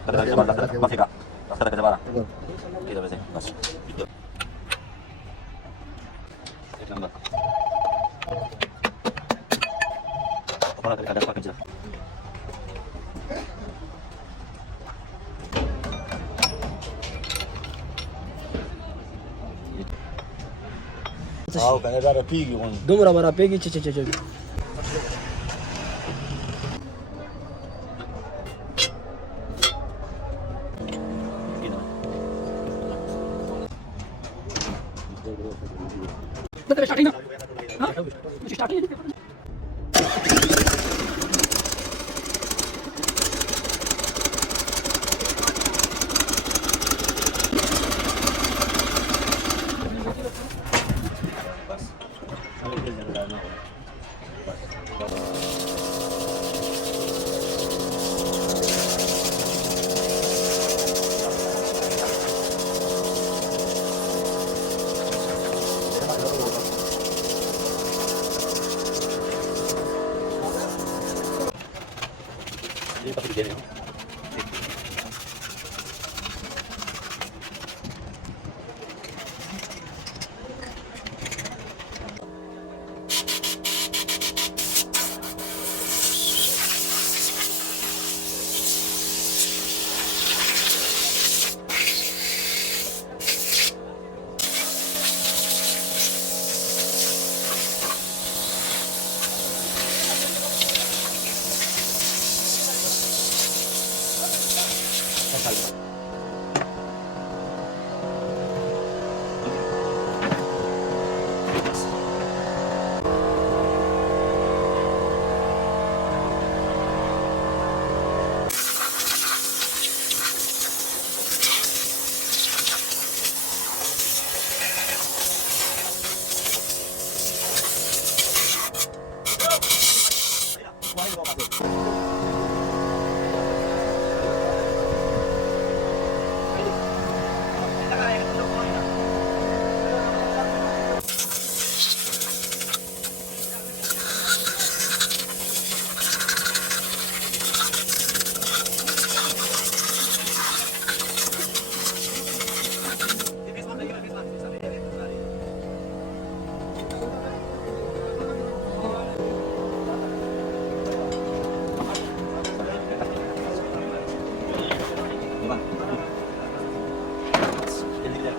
Kata kerja barang, masih kak. Kata kerja barang. Kita bersih, bas. Number. Kepala dari ada apa kerja? Oh, kan ada pigi on. Dumra bara pegi ce. Betul starting na. Ha? Starting. Ini pasti begini.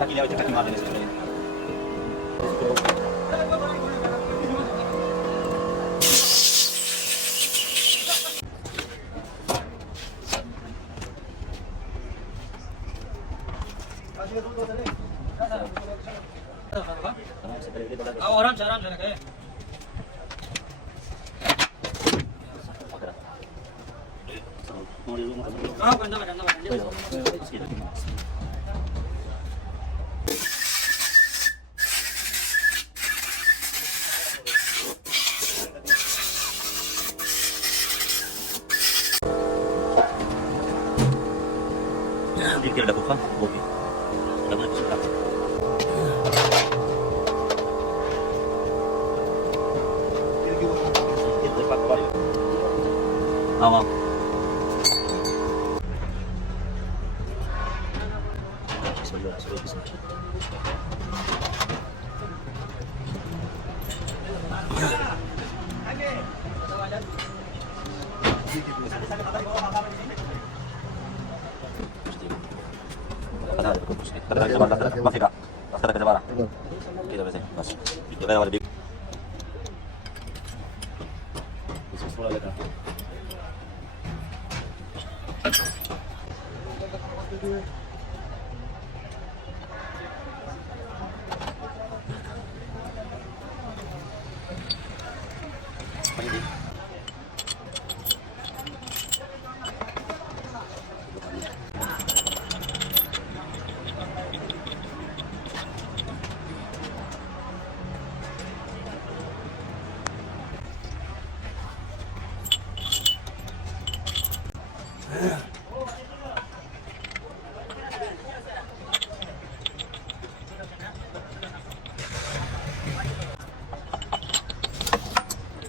Kaki dia kaki mana ni sebenarnya? आराम से लगे हाँ गंदा Dikira ada bukan? Oke. Udah mulai sudah. Itu cepat kali. Awal. Kata kerja barang, masih kak. Kata kerja barang. Kita bersih, bas. Kita ada di.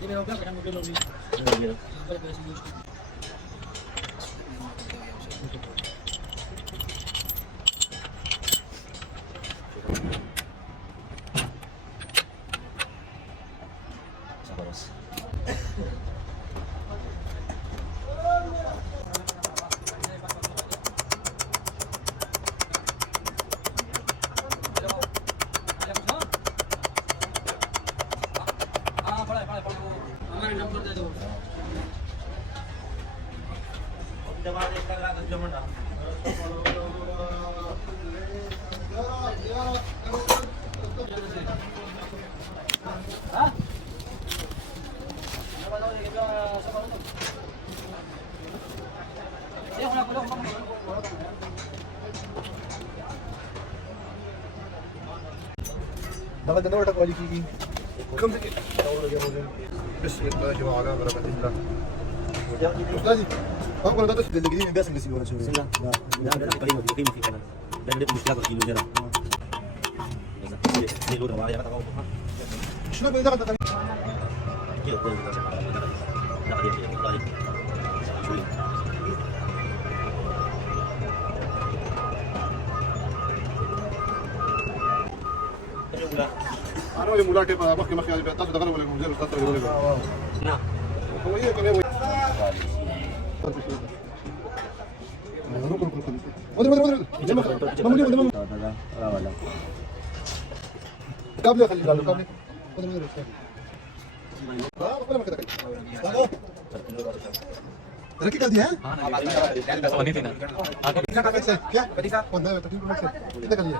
Ini memang kan mobil. Vamos. لقد نورت كواليتي كم بسم الله وعلى بركة الله. أستاذي أقول لك تسجل الجديد من باسم اللي سيبونه شو. لا قيمة في كمان. ده اللي مش لاقي كيلو جرا. دي لو ما يعرف شنو بدي دخل كده لا دي والله شوي أنا ويا ملاك بحكي مخي هذا بيعطيه دخل ولا مزيل وستة ولا نعم هو إيه كان يبغى قبل خلي قبل قبل ولا ما كده ركي कर दिया है क्या कौन है तकलीफ में से कितने कर दिया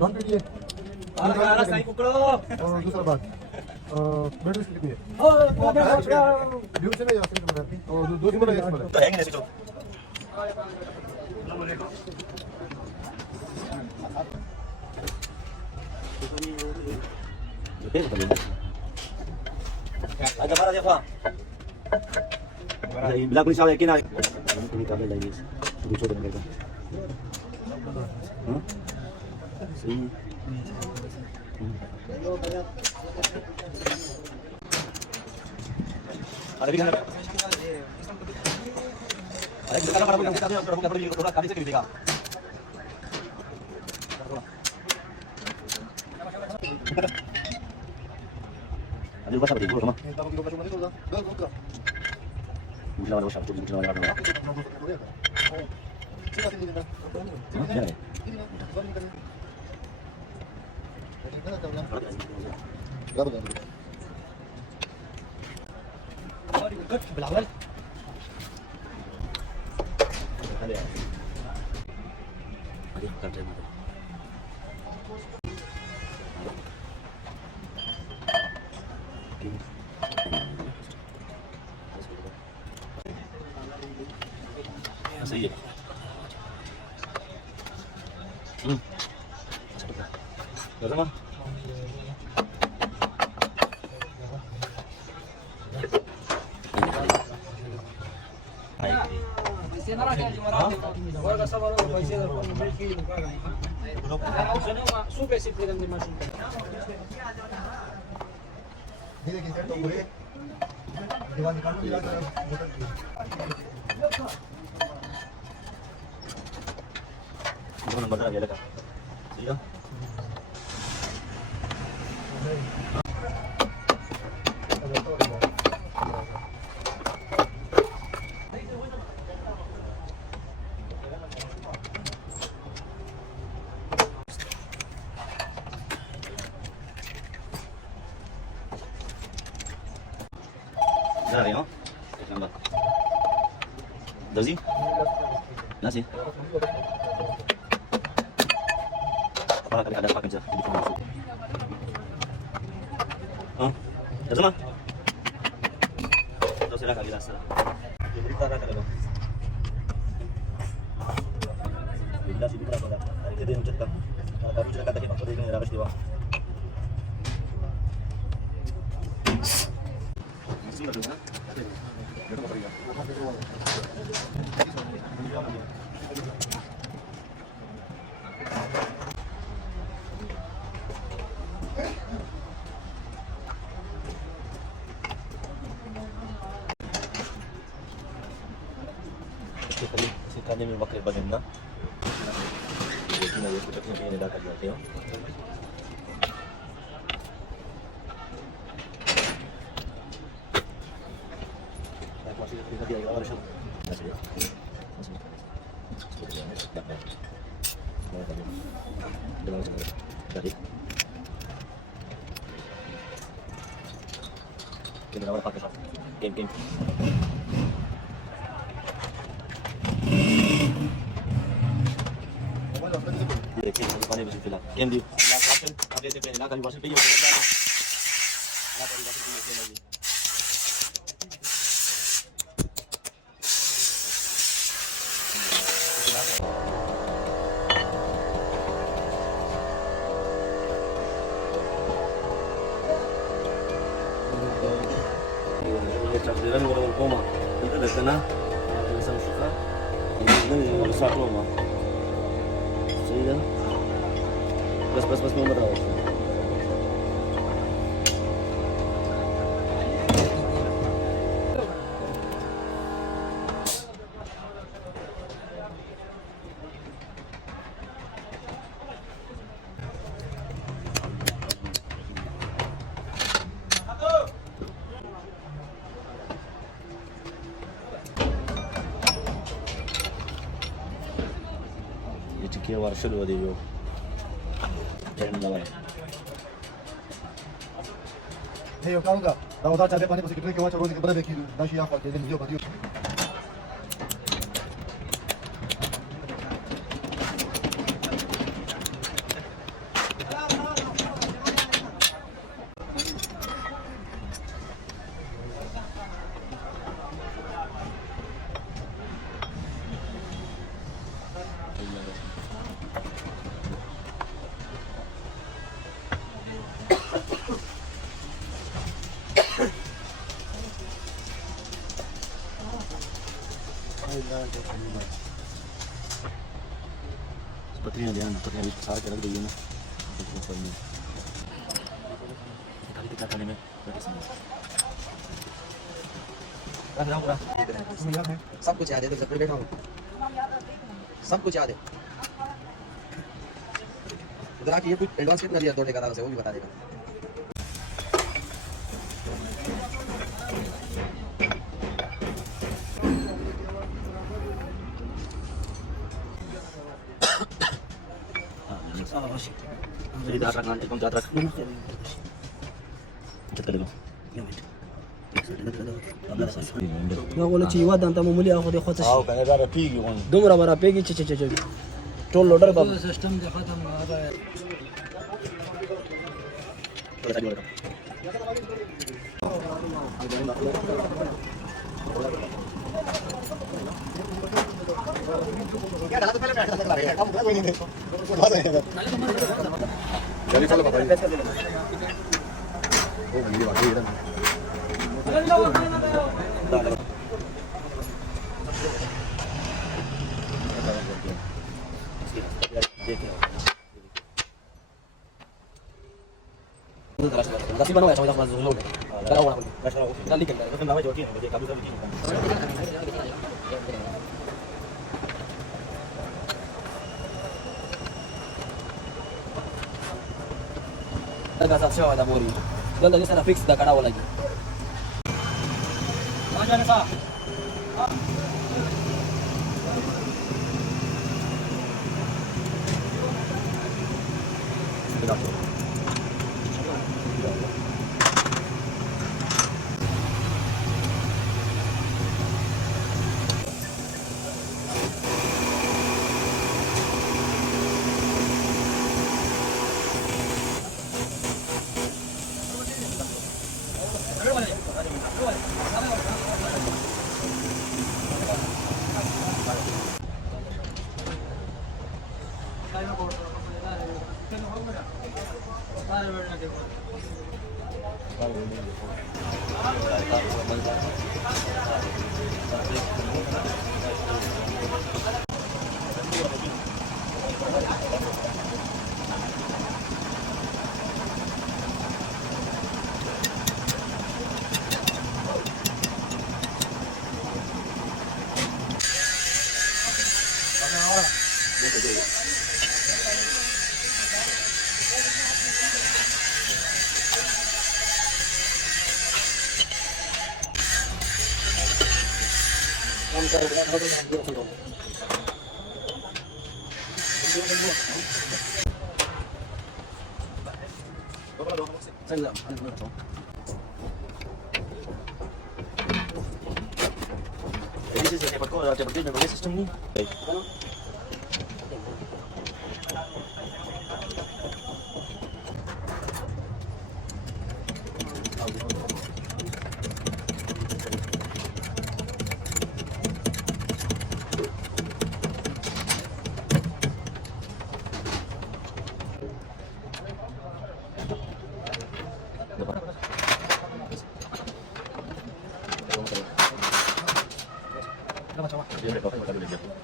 नॉन पीटिए और दूसरा बात बैटरी कितनी है व्यू से नहीं आते और दो दिन में इसमें तो हैंग नहीं चलो ada para dia, Pak. Bilang polisi awak kena. Ini kabel lagi. Sudah coba mereka. Sini. Ada bikin apa? Ada kita kalau bukan kita bukan pergi ke kami sekali tiga. Ada bahasa apa dulu, Mama? Mula mana bahasa? Mula mana bahasa? Ya. بالعمل سيء تمام number आ गया ठीक है जा रहे हो एक number doji nasi apa kali ada apa kerja di kamar masuk ada sama terus saya kali rasa jadi kita akan ada bila sih berapa dah hari ini mencetak kami sudah katakan faktor ini harus dibawa masih ada kan kami memakai badannya jadi kita punya ini dah kerja Game na wala pa shot. Game. Direct sih, bukan ini masih film. Game di. Last option, update depende. Nak kali versi video. Nak kali versi video lagi. Takdiran orang koma. Itu dah kena. Bisa suka. Ini besar loh mah. Sudah. Pas nomor awal. Kira warshad wadi yo. Jangan lawan. Hey, yo कहूँगा रावता चाहते पानी पसी कितने के वहाँ चलोगे बड़ा देखिए नाशी आप आते हैं जो बताइए Sepertinya dia nak habis besar kira begini. Kita kali ni. सब कुछ याद है तो घर पे बैठा हूँ सब कुछ याद है इधर आके ये कुछ एडवांस कितना दिया दौड़ने का था वो भी बता देगा Jadi dah terang nanti kau terang. Cepat dulu. يا ولد شي واد انت مملي اخذ ياخذ Tahu kan ada pigi on. دمرة برا بيجي تش تش تش toll loader Babu system देखा था Boleh tadi boleh. jadi kalau बताइए ओ ये बात है Kasih mana ya sama sama Zulu. Dah orang. Dah lihat kan. Kan nama Jordi, dia kabur kabur begini. Dah kasih siapa dah bori. Dan tadi saya fix dah kada lagi. Mana ni sah? Jadi sih saya ko, saya pergi dengan sistem ni. Baik.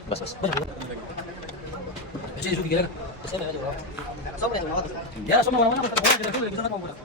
Bas bas. Jadi sudah gila kan? Sana aja. Sama yang lewat. Ya, semua mana kita boleh kita dulu bisa nak ngomong.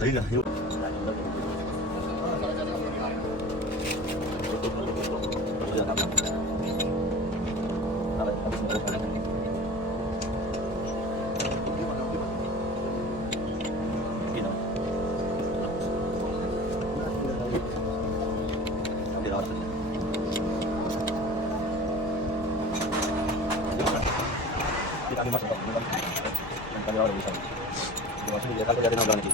Tadi lah, yuk. Kita ambil masuk dan kami orang bisa. Masuk dia kalau jadi nambah nanti.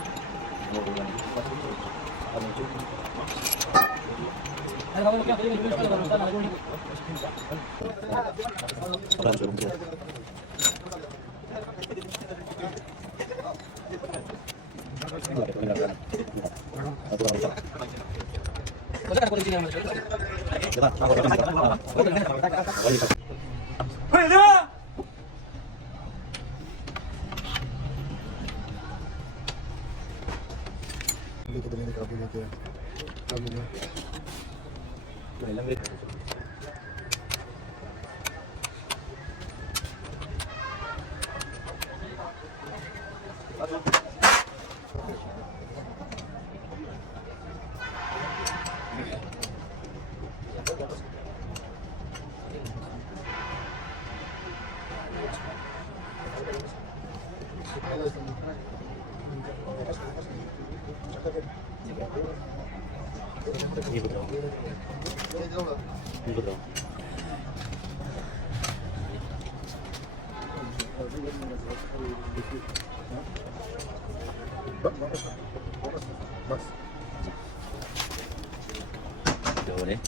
Boleh.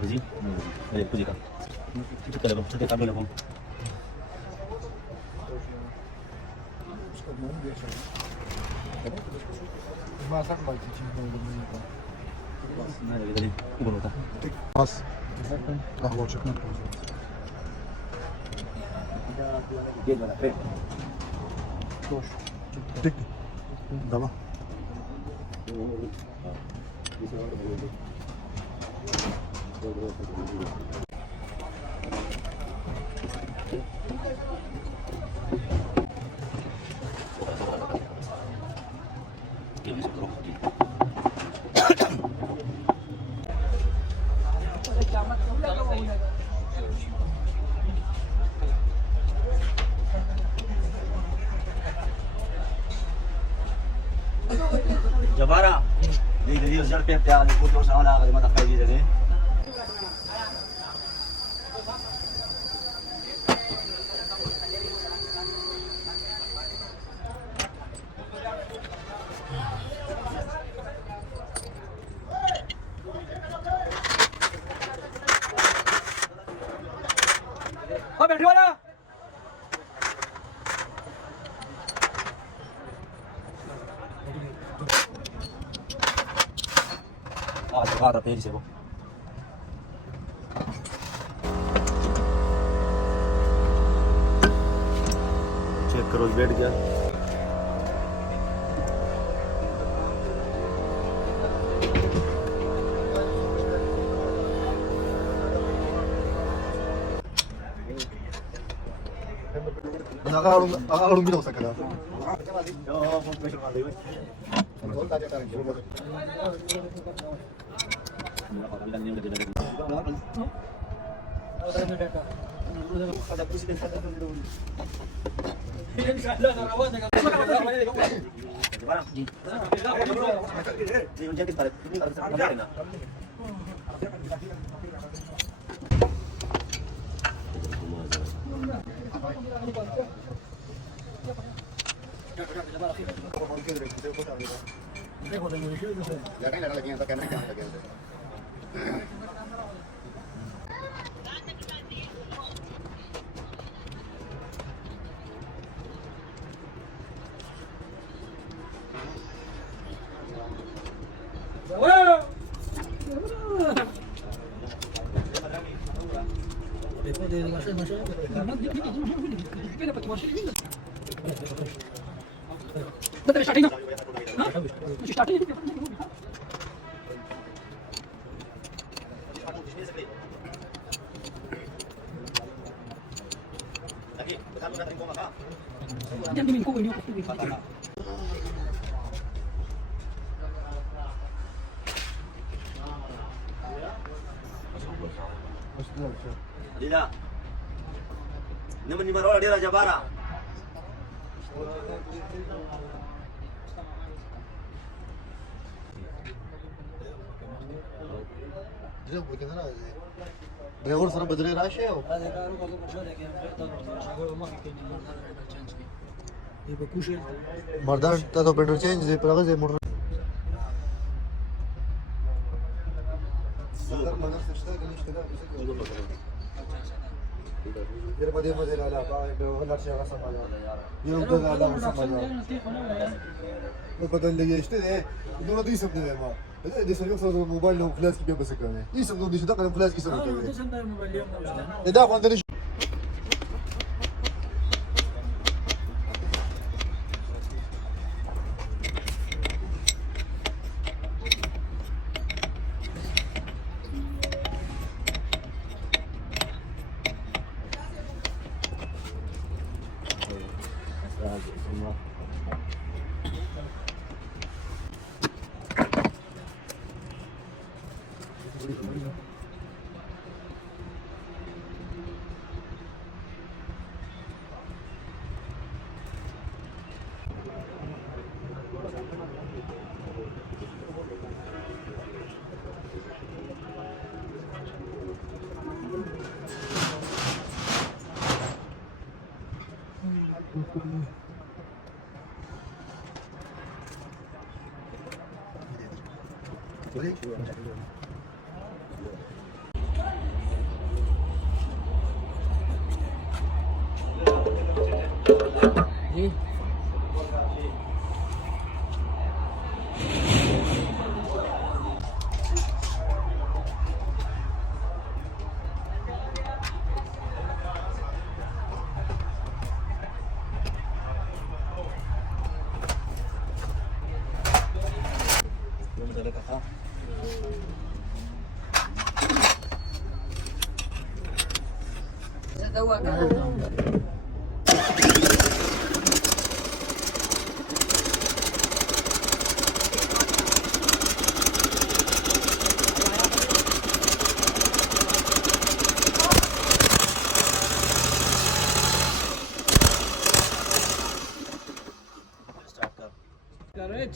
Busy? Boleh, puji kak. Itu kalau kita tampil apa? Masak baik cincin kalau Nah, dari tadi. Ubah tak? Pas. Kahwa çıkmak. Dia mana? Dik. Tamam. Jabara, di usar pep ya, di putus sa wala ka mata kayo dito eh. Ada page से वो check करो बैठ गया Nakakaroon bitaw sa kala. Lila. Naman ni Marola di Raja Bara. Beor sana badre rash hai. Mardan ta to better change de praga de motor. Yere badhe badhe la ba beor şey arasam ala. Yere badhe ala arasam ala. Bu kadar lege işte de. Bunu da isem de ama. De sonra sonra mobile no flash gibi yapası kane. İsem no dişde kadar flash isem de. Da bandere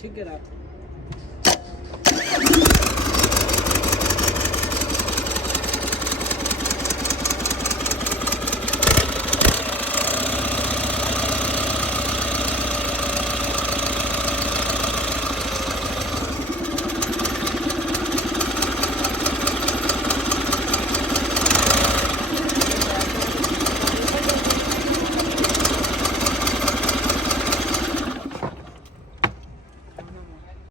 ठीक है